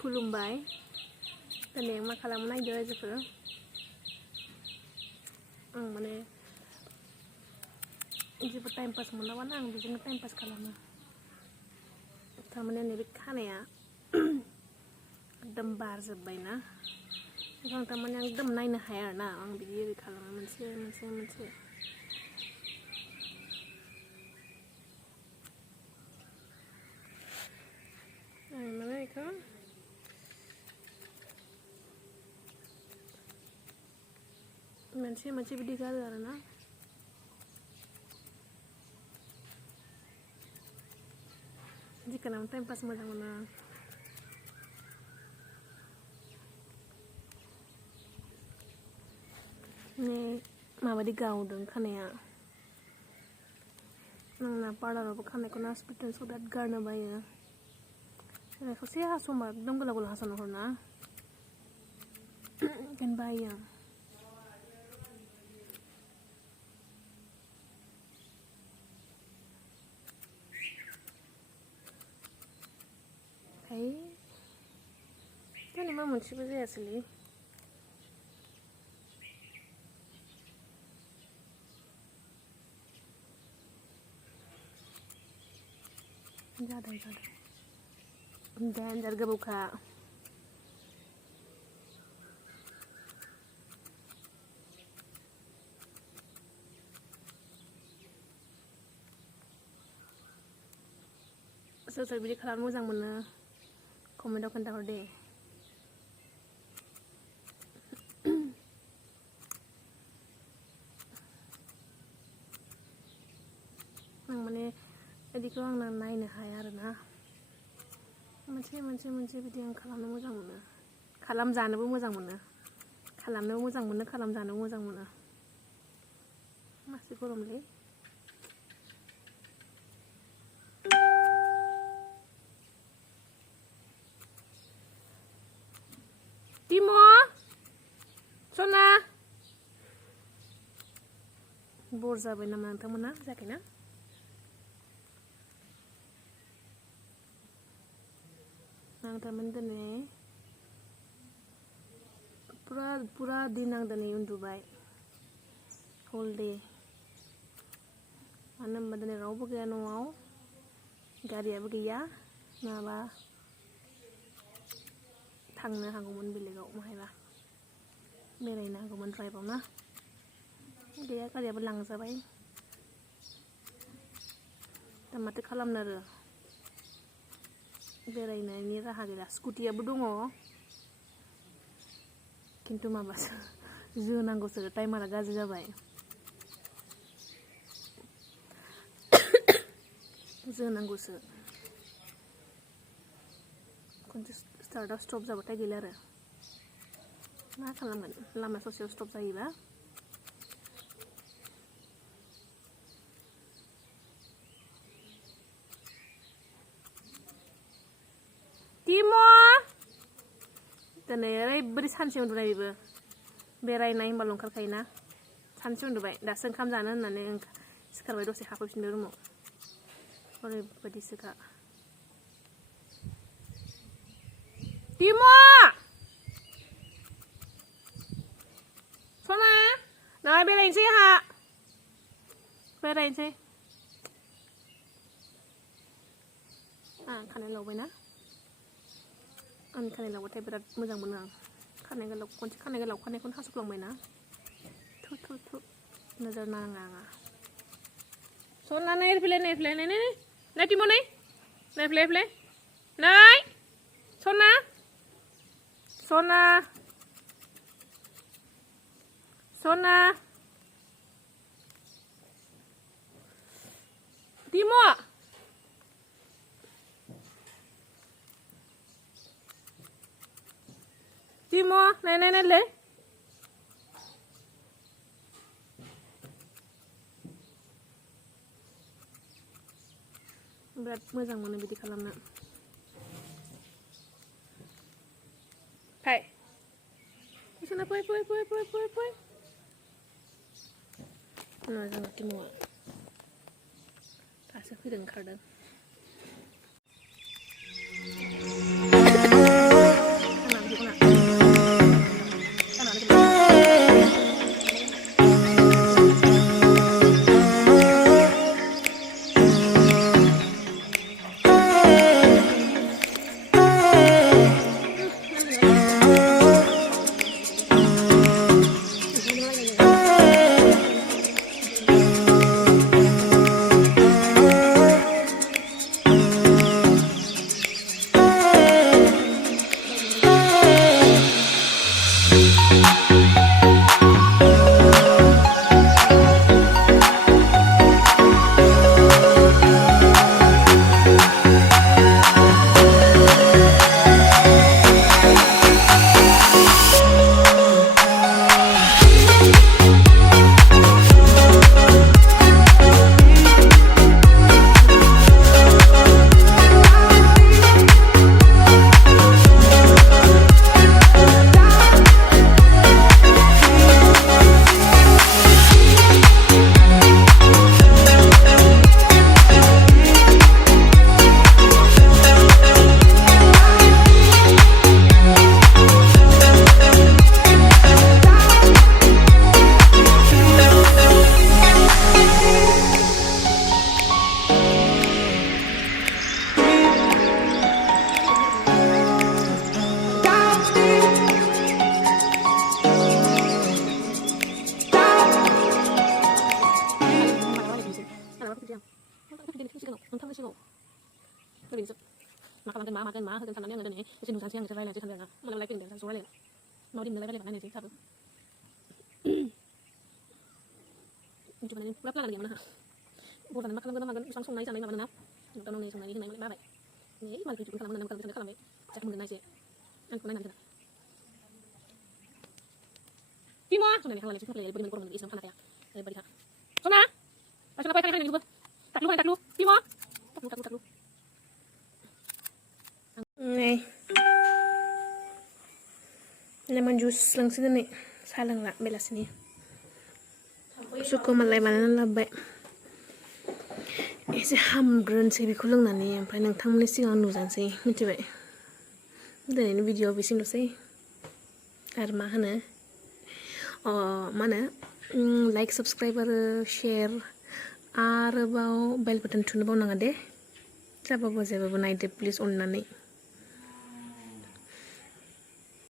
खुलुमबाय दिनै मा खालामनो नायदो रायजोफोर आं माने जेबो टाइम पास मोनाबाना आं बेजोंनो टाइम पास खालामो थारमाने नैबे खानाया एकदम बारजोब्बायना बेखौ आं थारमाने आं एकदम नायनो हाया आरोना आं बिदि ओरै खालामो मोनसे माने बेखौ मोनसे बिदि गारो आरोना जिखुनु टाइम पास मोजां मोनो माबायदि गावदों खानाया आंना पार्लारावबो खानायखौनो हस्पिटालसआव बिराद गारनो बायो खावसे हास'मा एकदम गोलाव हास'नो हरना ओंखायनो बायो आं दिनै मा मोनसेबो जायासैलै जादों देन्जार गोबावखा सोर बिदि खालामनो मोजां मोनो कमेन्टआव खोन्थाहर दे आं माने बिदिखौ आंना नायनो हाया आरोना मोनसे बिदि आं खालामनो मोजां मोनो खालामजानोबो मोजां मोनो खालामनोबो मोजां मोनो खालामजानोबो मोजां मोनो मासे गरमलै टिम' सना बर जाबाय नामा नोंथांमोना जायाखैना आं थारमाने दिनै पुरा दिन आं दिनै उन्दुबाय हल डे मानो होनबा दिनै रावबो गैया न'आव गारियाबो गैया नङाबा थांनो हागौमोन बेलेगाव माहायबा बेरायनो हागौमोन ड्राइभआव ना गैया गारियाबो लांजाबाय दा माथो खालामनो आरो बेरायनायनि राहा गैला स्कुटियाबो दङ खिन्थु माबासो जोनांगौसो टाइमारा गाज्रि जाबाय जोनांगौसो खनसे स्टार्टआव स्टप जाबाथाय गैला आरो मा खालामगोन लामा ससेयाव स्टप जायोबा टिम' दिनै ओरैबायदि सानसे उन्दुनाय बेबो बेरायनाय होनबाल' ओंखारखायोना सानसे उन्दुबाय दासो ओंखाम जानो होननानै सिखारबाय दसे हाबफैफिनबाय रुमाव ओरैबायदिसोखा टिम' सना ना बेरायनोसै आंहा बेरायनोसै खानाय लावबायना आंनि खानाय लावबाथाय बिराद मोजां मोनो आं खानाय गोलाव खनसे खानाय गोलाव खानायखौनो हास'फ्लांबायना थु नोजोर नाङा आंहा सना नायफैलाय नाय टिम' नायफैलाय नाय सना टिम' नायलै बिराद मोजां मोनो बिदि खालामनो फाय सना फै जों टिम'आ दासो फैदों ओंखारदों ओरैनोसो मा खालामगोन मा मागोन मा होगोन साननानै आङो दिनै एसे नुजानोसै आं एसे रायलायनोसै सानदों आरोना मालाबा लाइभ फैदों ज' रायलायनो माबायदि मोनलाय रायलायबा नायनोसै थाबो इउटुब बानायनो पुरा प्लान गैयामोन आंहा बर'आनो मा खालामगोन मा मागोन बेसेबां संनाय जानाय माबाना लकडाउनाव संनानै होनाय मालाय बाबाय नै मालाय इउटुब खालामगोन नामा खालामबाय जाख मोनगोन ना एसे आंखौ नायनानै होना Timo, sana ni halal sih, boleh berkorban di Islam sana ya, beri tak. Sana, sana apa kali juga? Taklu, Timo, taklu. Nih, lemon juice langsung ni, salang lah belas ni. Suka malai mana labai. Ese hamgren sih bikulang nani, sampai nang tham ni sih anu jangan sih, macam apa? Dan ini video bisin lo sih, armah na. mana like subscribe आरो share आरोबाव बेल button थुनो बावनाङा दे जाबाबो जेबाबो नायदो please अननानै